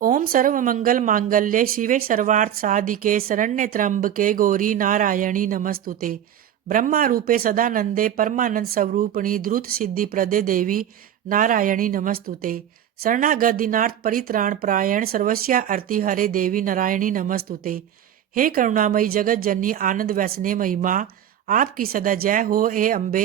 ओम सर्वमंगल मांगल्ये शिवे सर्वार्थ साधिके शरण्ये त्र्यंबके गौरी नारायणी नमस्तुते। ब्रह्मा रूपे सदानंदे परमानंद स्वरूपिणी द्रुत सिद्धि प्रदे देवी नारायणी नमस्तुते। शरणागत दीनार्थ परित्राण परायण सर्वस्या अर्ति हरे देवी नारायणी नमस्तुते। हे करुणामयी जगत जननी आनंद वैसने महिमा आपकी सदा जय हो। हे अम्बे,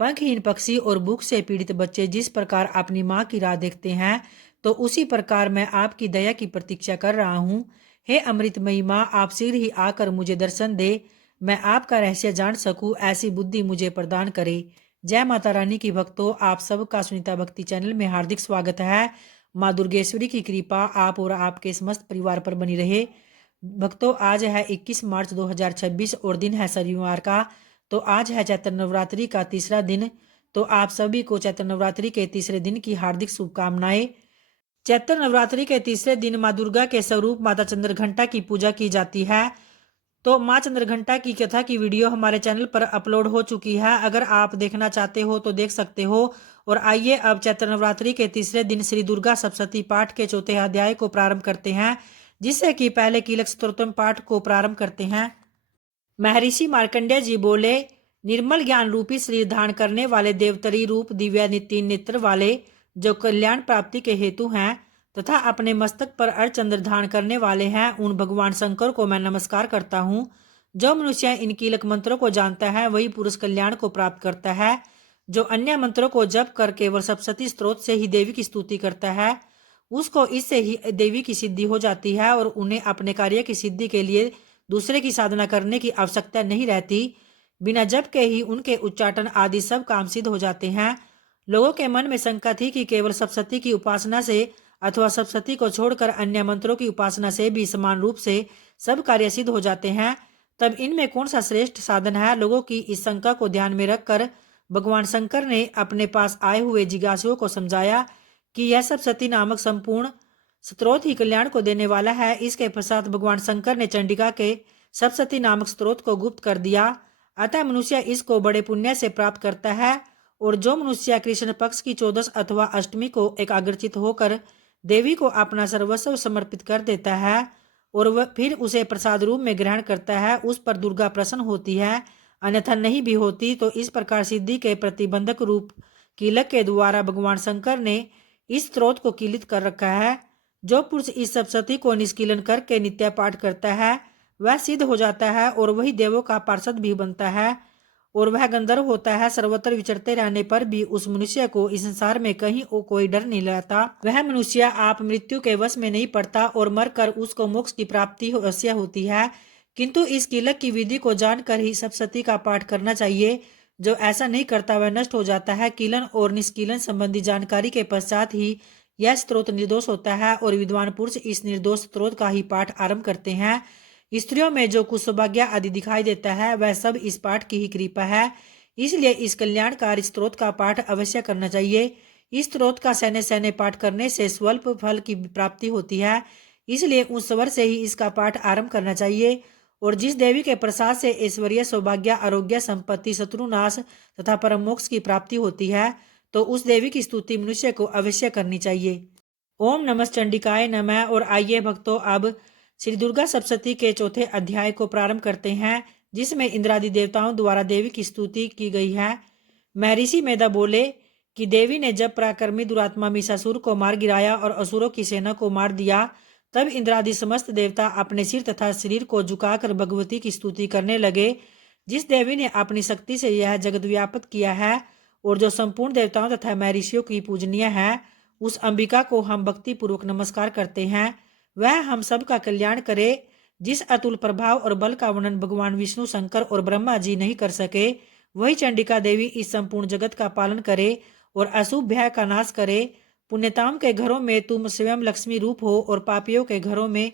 पंखहीन पक्षी और भूख से पीड़ित बच्चे जिस प्रकार अपनी माँ की राह देखते हैं, तो उसी प्रकार मैं आपकी दया की प्रतीक्षा कर रहा हूँ। हे अमृतमयी माँ, आप शीघ्र ही आकर मुझे दर्शन दे, मैं आपका रहस्य जान सकूं, ऐसी बुद्धि मुझे प्रदान करे। जय माता रानी की भक्तों, आप सबका सुनीता भक्ति चैनल में हार्दिक स्वागत है। माँ दुर्गेश्वरी की कृपा आप और आपके समस्त परिवार पर बनी रहे। भक्तों, आज है 21 मार्च 2026 और दिन है शनिवार का। तो आज है चैत्र नवरात्रि का तीसरा दिन। तो आप सभी को चैत्र नवरात्रि के तीसरे दिन की हार्दिक शुभकामनाएं। चैत्र नवरात्रि के तीसरे दिन माँ दुर्गा के स्वरूप माता चंद्रघंटा की पूजा की जाती है। तो माँ चंद्रघंटा की कथा की वीडियो हमारे चैनल पर अपलोड हो चुकी है, अगर आप देखना चाहते हो तो देख सकते हो। और आइए अब चैत्र नवरात्रि के तीसरे दिन श्री दुर्गा सप्तशती पाठ के चौथे अध्याय को प्रारंभ करते हैं, जिससे कि पहले कीलक स्तोत्रम पाठ को प्रारंभ करते हैं। महर्षि मार्कंडेय जी बोले, निर्मल ज्ञान रूपी शरीर धारण करने वाले देवतरी रूप दिव्य तीन नेत्र वाले जो कल्याण प्राप्ति के हेतु हैं तथा अपने मस्तक पर अर्धचंद्र धारण करने वाले हैं, उन भगवान शंकर को मैं नमस्कार करता हूँ। जो मनुष्य इन कीलक मंत्रों को जानता है वही पुरुष कल्याण को प्राप्त करता है। जो अन्य मंत्रों को जप कर केवल सप्तशती स्त्रोत से ही देवी की स्तुति करता है, उसको इससे ही देवी की सिद्धि हो जाती है और उन्हें अपने कार्य की सिद्धि के लिए दूसरे की साधना करने की आवश्यकता नहीं रहती। बिना जप के ही उनके उच्चाटन आदि सब काम सिद्ध हो जाते हैं। लोगों के मन में शंका थी कि केवल सप्तशती की उपासना से अथवा सप्तशती को छोड़कर अन्य मंत्रों की उपासना से भी समान रूप से सब कार्य सिद्ध हो जाते हैं। तब इनमें कौन सा श्रेष्ठ साधन है? लोगों की इस शंका को ध्यान में रखकर भगवान शंकर ने अपने पास आए हुए जिज्ञासुओं को समझाया कि यह सप्तशती नामक संपूर्ण स्त्रोत ही कल्याण को देने वाला है। इसके पश्चात भगवान शंकर ने चंडिका के सप्तशती नामक स्त्रोत को गुप्त कर दिया। अतः मनुष्य इसको बड़े पुण्य से प्राप्त करता है। और जो मनुष्य कृष्ण पक्ष की 14 अथवा अष्टमी को एकाग्रचित होकर देवी को अपना सर्वस्व समर्पित कर देता है और वह फिर उसे प्रसाद रूप में ग्रहण करता है, उस पर दुर्गा प्रसन्न होती है, अन्यथा नहीं भी होती। तो इस प्रकार सिद्धि के प्रतिबंधक रूप कीलक के द्वारा भगवान शंकर ने इस स्त्रोत को कीलित कर रखा है। जो पुरुष इस सप्तशती को निष्कीलन करके नित्य पाठ करता है वह सिद्ध हो जाता है और वही देवों का पार्षद भी बनता है और वह गंधर्व होता है। सर्वत्र विचरते रहने पर भी उस मनुष्य को इस संसार में कहीं कोई डर नहीं लगता। वह मनुष्य आप मृत्यु के वश में नहीं पड़ता और मरकर उसको मोक्ष की प्राप्ति अवश्य होती है। किंतु इस कीलक की विधि को जानकर ही सप्तशती का पाठ करना चाहिए। जो ऐसा नहीं करता वह नष्ट हो जाता है। कीलन और निष्कीलन संबंधी जानकारी के पश्चात ही यह स्त्रोत निर्दोष होता है और विद्वान पुरुष इस निर्दोष स्त्रोत का ही पाठ आरंभ करते हैं। स्त्रियों में जो कुछ सौभाग्य आदि दिखाई देता है वह सब इस पाठ की ही कृपा है। इसलिए इस कल्याणकारी स्त्रोत का पाठ अवश्य करना चाहिए। इस स्त्रोत का सैन्य सैन्य पाठ करने से स्वल्प फल की प्राप्ति होती है, इसलिए उस स्वर से ही इसका पाठ आरंभ करना चाहिए। और जिस देवी के प्रसाद से ऐश्वर्य सौभाग्य आरोग्य संपत्ति शत्रुनाश तथा परम मोक्ष की प्राप्ति होती है, तो उस देवी की स्तुति मनुष्य को अवश्य करनी चाहिए। ओम नमः चंडिकाय नमः। और आइए भक्तों, अब श्री दुर्गा सप्तशती के चौथे अध्याय को प्रारंभ करते हैं, जिसमें इंद्रादि देवताओं द्वारा देवी की स्तुति की गई है। महर्षि मेधा बोले कि देवी ने जब पराक्रमी दुरात्मा महिषासुर को मार गिराया और असुरों की सेना को मार दिया, तब इंद्रादि समस्त देवता अपने सिर तथा शरीर को झुकाकर भगवती की स्तुति करने लगे। जिस देवी ने अपनी शक्ति से यह जगत व्याप्त किया है और जो संपूर्ण देवताओं तथा महर्षियों की पूजनीय है, उस अंबिका को हम भक्ति पूर्वक नमस्कार करते हैं। वह हम सब का कल्याण करे। जिस अतुल प्रभाव और बल का वर्णन भगवान विष्णु शंकर और ब्रह्मा जी नहीं कर सके, वही चंडिका देवी इस संपूर्ण जगत का पालन करे और अशुभ भय का नाश करे। पुण्यताम के घरों में तुम स्वयं लक्ष्मी रूप हो और पापियों के घरों में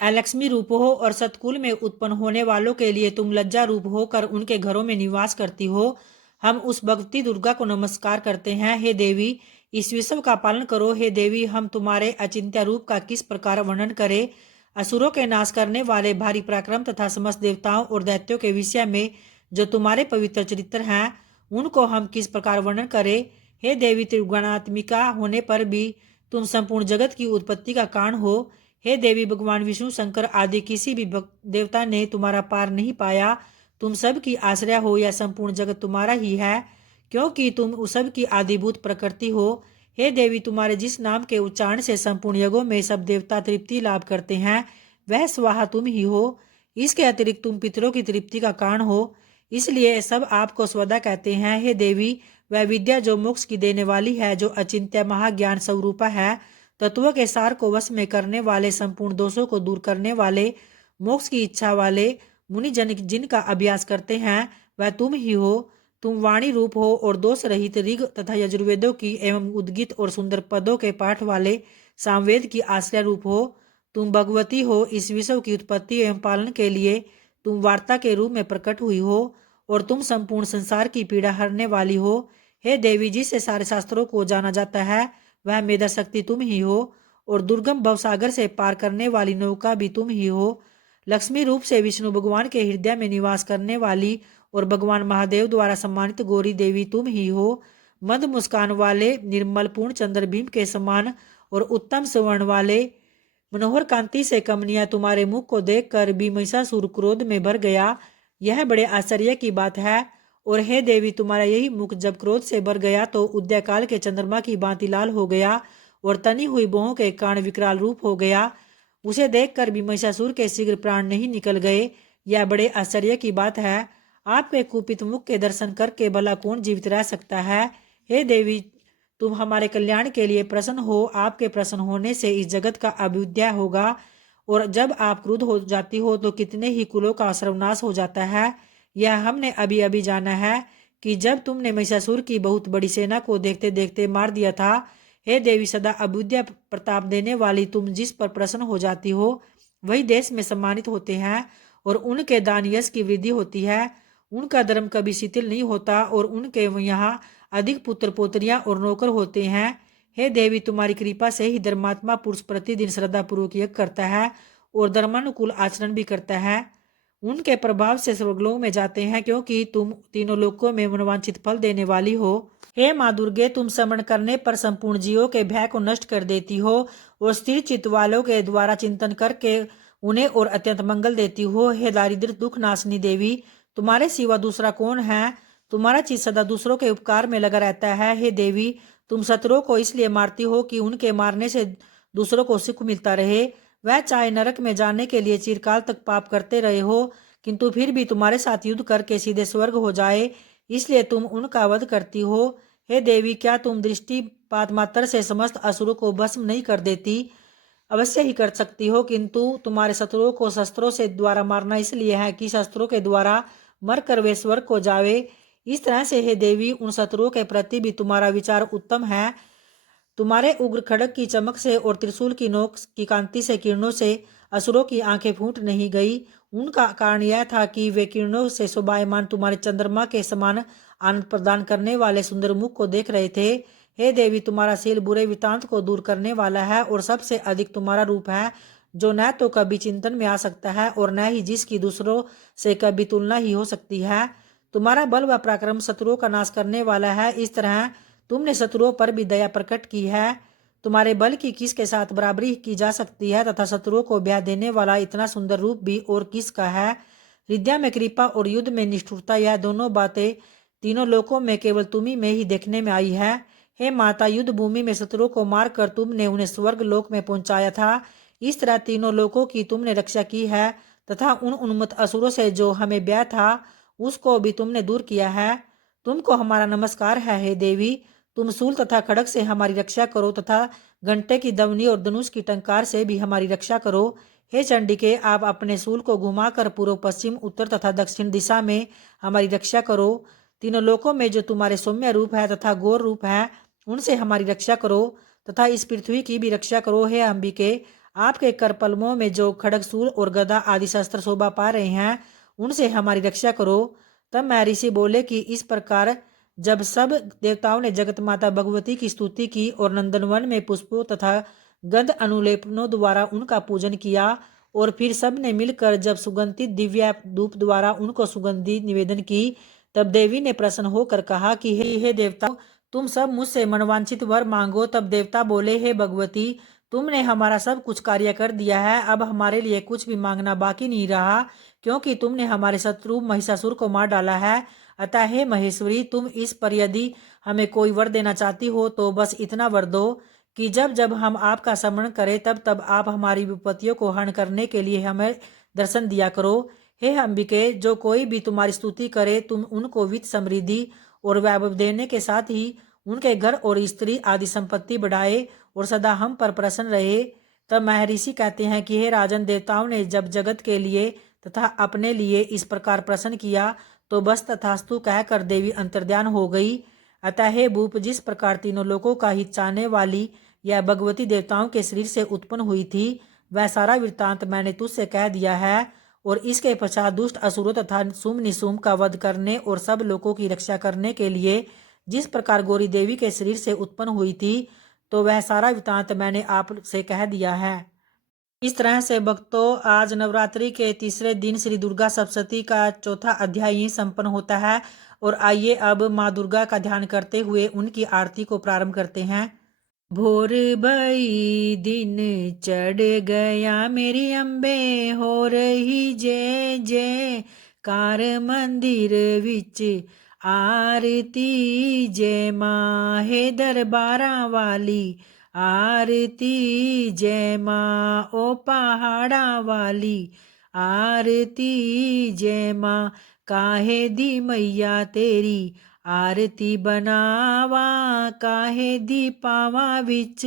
अलक्ष्मी रूप हो और सतकुल में उत्पन्न होने वालों के लिए तुम लज्जा रूप होकर उनके घरों में निवास करती हो। हम उस भगवती दुर्गा को नमस्कार करते हैं। हे देवी, इस विश्व का पालन करो। हे देवी, हम तुम्हारे अचिंत्य रूप का किस प्रकार वर्णन करें। असुरों के नाश करने वाले भारी पराक्रम तथा समस्त देवताओं और दैत्यों के विषय में जो तुम्हारे पवित्र चरित्र हैं, उनको हम किस प्रकार वर्णन करें। हे देवी, त्रिगुणात्मिका होने पर भी तुम संपूर्ण जगत की उत्पत्ति का कारण हो। हे देवी, भगवान विष्णु, शंकर आदि किसी भी देवता ने तुम्हारा पार नहीं पाया। तुम सब की आश्रय हो, यह संपूर्ण जगत तुम्हारा ही है, क्योंकि तुम उस सब की आदिभूत प्रकृति हो। हे देवी, तुम्हारे जिस नाम के उच्चारण से संपूर्ण युगों में सब देवता तृप्ति लाभ करते हैं, वह स्वाहा तुम ही हो। इसके अतिरिक्त तुम पितरों की तृप्ति का कारण हो, इसलिए सब आपको स्वदा कहते हैं। हे देवी, वह विद्या जो मोक्ष की देने वाली है, जो अचिंत्य महाज्ञान स्वरूपा है, तत्वों के सार को वश में करने वाले, संपूर्ण दोषों को दूर करने वाले, मोक्ष की इच्छा वाले मुनि जन जिनका अभ्यास करते हैं, वह तुम ही हो। तुम वाणी रूप हो और दोष रहित ऋग तथा यजुर्वेदों की एवं उद्गित और सुंदर पदों के पाठ वाले सामवेद की आश्रय रूप हो। तुम भगवती हो, इस विश्व की उत्पत्ति एवं पालन के लिए तुम वार्ता के रूप में प्रकट हुई हो, और तुम संपूर्ण संसार की पीड़ा हरने वाली हो। हे देवी, जिससे सारे शास्त्रों को जाना जाता है, वह मेधा शक्ति तुम ही हो, और दुर्गम भवसागर से पार करने वाली नौका भी तुम ही हो। लक्ष्मी रूप से विष्णु भगवान के हृदय में निवास करने वाली और भगवान महादेव द्वारा सम्मानित गौरी देवी तुम ही हो। मंद मुस्कान वाले, निर्मल पूर्ण चंद्र भीम के समान और उत्तम सुवर्ण वाले मनोहर कांति से कमनिया तुम्हारे मुख को देखकर भी महिषासुर क्रोध में भर गया। यह बड़े आश्चर्य की बात है। और हे देवी, तुम्हारा यही मुख जब क्रोध से भर गया तो उदय काल के चंद्रमा की भांति लाल हो गया और तनी हुई बाहों के कारण विकराल रूप हो गया। उसे देखकर भी महिषासुर के शीघ्र प्राण नहीं निकल गए। यह बड़े आश्चर्य की बात है। आपके कुपित मुख के दर्शन करके भला कौन जीवित रह सकता है। हे देवी, तुम हमारे कल्याण के लिए प्रसन्न हो। आपके प्रसन्न होने से इस जगत का अभ्युदय होगा, और जब आप क्रुद्ध हो जाती हो तो कितने ही कुलों का सर्वनाश हो जाता है। यह हमने अभी अभी जाना है कि जब तुमने महिषासुर की बहुत बड़ी सेना को देखते देखते मार दिया था। हे देवी, सदा अभ्युदय प्रताप देने वाली तुम जिस पर प्रसन्न हो जाती हो, वही देश में सम्मानित होते हैं, और उनके दान यश की वृद्धि होती है। उनका धर्म कभी शिथिल नहीं होता, और उनके यहाँ अधिक पुत्र पोत्रियां और नौकर होते हैं। हे देवी, तुम्हारी कृपा से ही धर्मात्मा पुरुष प्रतिदिन श्रद्धापूर्वक यज्ञ करता है और धर्मानुकूल आचरण भी करता है। उनके प्रभाव से स्वर्गलोक में जाते हैं, क्योंकि तुम तीनों लोकों में मनोवांछित फल देने वाली हो। हे माँ दुर्गे, तुम समरण करने पर संपूर्ण जीवों के भय को नष्ट कर देती हो, और स्थिर चित्त वालों के द्वारा चिंतन करके उन्हें और अत्यंत मंगल देती हो। हे दारिद्र दुख नाशनी देवी, तुम्हारे सिवा दूसरा कौन है। तुम्हारा चित्त सदा दूसरों के उपकार में लगा रहता है। हे देवी, तुम शत्रुओं को इसलिए मारती हो कि उनके मारने से दूसरों को सुख मिलता रहे। वह चाहे नरक में जाने के लिए चिरकाल तक पाप करते रहे हो, किंतु फिर भी तुम्हारे साथ युद्ध करके सीधे स्वर्ग हो जाए, इसलिए तुम उनका वध करती हो। हे देवी, क्या तुम दृष्टिपात मात्र से समस्त असुरों को भस्म नहीं कर देती। अवश्य ही कर सकती हो, किंतु तुम्हारे शत्रुओं को शस्त्रों से द्वारा मारना इसलिए है कि शस्त्रों के द्वारा मरकर वे स्वर्ग को जावे। इस तरह से हे देवी, उन शत्रुओं के प्रति भी तुम्हारा विचार उत्तम है। तुम्हारे उग्र खड़ग की चमक से और त्रिशूल की नोक की कांति से किरणों से असुरों की आंखें फूट नहीं गई। उनका कारण यह था कि वे किरणों से शोभायमान तुम्हारे चंद्रमा के समान आनंद प्रदान करने वाले सुंदर मुख को देख रहे थे। हे देवी, तुम्हारा शील बुरे वितांत को दूर करने वाला है, और सबसे अधिक तुम्हारा रूप है, जो न तो कभी चिंतन में आ सकता है और न ही जिसकी दूसरों से कभी तुलना ही हो सकती है। तुम्हारा बल व पराक्रम शत्रुओं का नाश करने वाला है। इस तरह तुमने शत्रुओं पर भी दया प्रकट की है। तुम्हारे बल की किसके साथ बराबरी की जा सकती है, तथा शत्रुओं को ब्याह देने वाला इतना सुंदर रूप भी और किसका है। हृदय में कृपा और युद्ध में निष्ठुरता, यह दोनों बातें तीनों लोकों में केवल तुम्ही में ही देखने में आई है। हे माता, युद्ध भूमि में शत्रुओं को मारकर तुमने उन्हें स्वर्ग लोक में पहुंचाया था। इस तरह तीनों लोकों की तुमने रक्षा की है, तथा उन उन्मत्त असुरों से जो हमें ब्याह था, उसको भी तुमने दूर किया है। तुमको हमारा नमस्कार है। हे देवी, तुम शूल तथा खड़ग से हमारी रक्षा करो, तथा घंटे की दवनी और धनुष की टंकार से भी हमारी रक्षा करो। हे चंडिके, आप अपने शूल को घुमाकर पूर्व पश्चिम उत्तर तथा दक्षिण दिशा में हमारी रक्षा करो। तीनों लोकों में जो तुम्हारे सौम्य रूप है तथा गौर रूप है, उनसे हमारी रक्षा करो, तथा इस पृथ्वी की भी रक्षा करो। हे अंबिके, आपके कर पल्मों में जो खड़ग शूल और गदा आदि शस्त्र शोभा पा रहे हैं, उनसे हमारी रक्षा करो। तब मैं ऋषि बोले कि इस प्रकार जब सब देवताओं ने जगत माता भगवती की स्तुति की और नंदनवन में पुष्पों तथा गंध अनुलेपनों द्वारा उनका पूजन किया, और फिर सब ने मिलकर जब सुगंधित दिव्य धूप द्वारा उनको सुगंधि निवेदन की, तब देवी ने प्रसन्न होकर कहा कि हे देवताओं, तुम सब मुझसे मनवांछित वर मांगो। तब देवता बोले, हे भगवती, तुमने हमारा सब कुछ कार्य कर दिया है, अब हमारे लिए कुछ भी मांगना बाकी नहीं रहा, क्योंकि तुमने हमारे शत्रु महिषासुर को मार डाला है। अतः हे महेश्वरी, तुम इस पर यदि हमें कोई वर देना चाहती हो तो बस इतना वर दो कि जब जब हम आपका स्मरण करें तब तब आप हमारी विपत्तियों को हरण करने के लिए हमें दर्शन दिया करो। हे अंबिके, जो कोई भी तुम्हारी स्तुति करे तुम उनको वित्त समृद्धि और वैभव देने के साथ ही उनके घर और स्त्री आदि संपत्ति बढ़ाए और सदा हम पर प्रसन्न रहे। तब महर्षि कहते हैं कि हे राजन, देवताओं ने जब जगत के लिए तथा अपने लिए इस प्रकार प्रसन्न किया तो बस तथास्तु कहकर देवी अंतर्ध्यान हो गई। अतः हे भूप, जिस प्रकार तीनों लोकों का हित चाहने वाली यह भगवती देवताओं के शरीर से उत्पन्न हुई थी, वह सारा वृत्तांत मैंने तुझसे कह दिया है। और इसके पश्चात दुष्ट असुरों तथा सुम निशुम का वध करने और सब लोगों की रक्षा करने के लिए जिस प्रकार गौरी देवी के शरीर से उत्पन्न हुई थी, तो वह सारा वृत्तांत मैंने आपसे कह दिया है। इस तरह से भक्तों, आज नवरात्रि के तीसरे दिन श्री दुर्गा सप्तशती का चौथा अध्याय ही संपन्न होता है। और आइए अब माँ दुर्गा का ध्यान करते हुए उनकी आरती को प्रारंभ करते हैं। भोर भई दिन चढ़ गया, मेरी अम्बे हो रही जय जय कार, मंदिर विच आरती जय माँ, हे दरबारा वाली आरती जय माँ, ओ पहाड़ा वाली आरती जय माँ, काहे दी मैया तेरी आरती बनावा, काहे दी पावा विच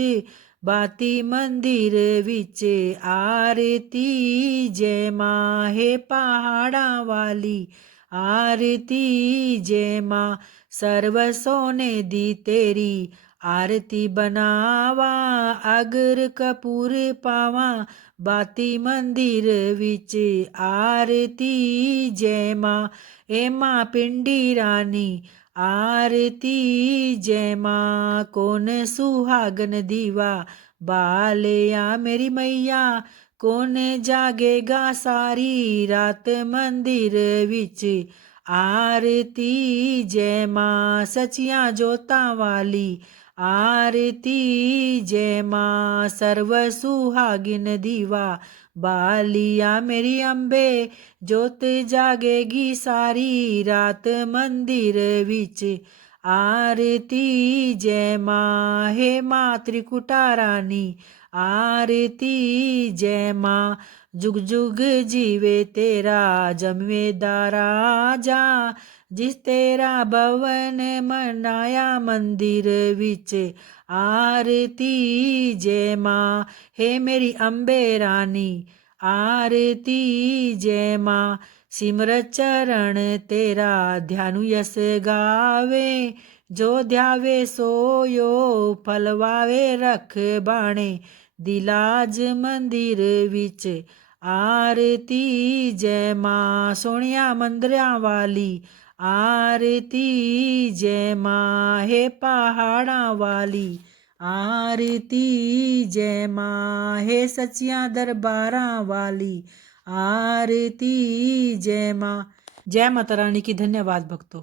बाती मंदिर विच आरती जय माँ, हे पहाड़ा वाली आरती जय माँ, सर्व सोने दी तेरी आरती बनावा, अगर कपूर पावा बाती मंदिर विच आरती जय माँ, ए माँ पिंडी रानी आरती जय माँ, कौन सुहागन दीवा बालिया मेरी मैया, कौन जागेगा सारी रात मंदिर विच आरती जय माँ, सचिया जोता वाली आरती जय माँ, सर्व सुहागिन दीवा बालिया मेरी अम्बे, जोत जागेगी सारी रात मंदिर विच आरती जय माँ, हे माँ त्रिकुटा रानी आरती जय माँ, जुग जुग जीवे तेरा जमवेदा राजा, जिस तेरा भवन मनाया मंदिर विच आरती जय माँ, हे मेरी अम्बे रानी आरती जय माँ, सिमर चरण तेरा ध्यानु यस गावे, जो ध्यावे सोयो फलवावे रख बाणे, दिलाज मंदिर विच आरती जय माँ, सोनिया मंदिरा वाली आरती जय माँ, हे पहाड़ा वाली आरती जय माँ, हे सचिया दरबारा वाली आरती जय माँ। जय माता रानी की। धन्यवाद भक्तों।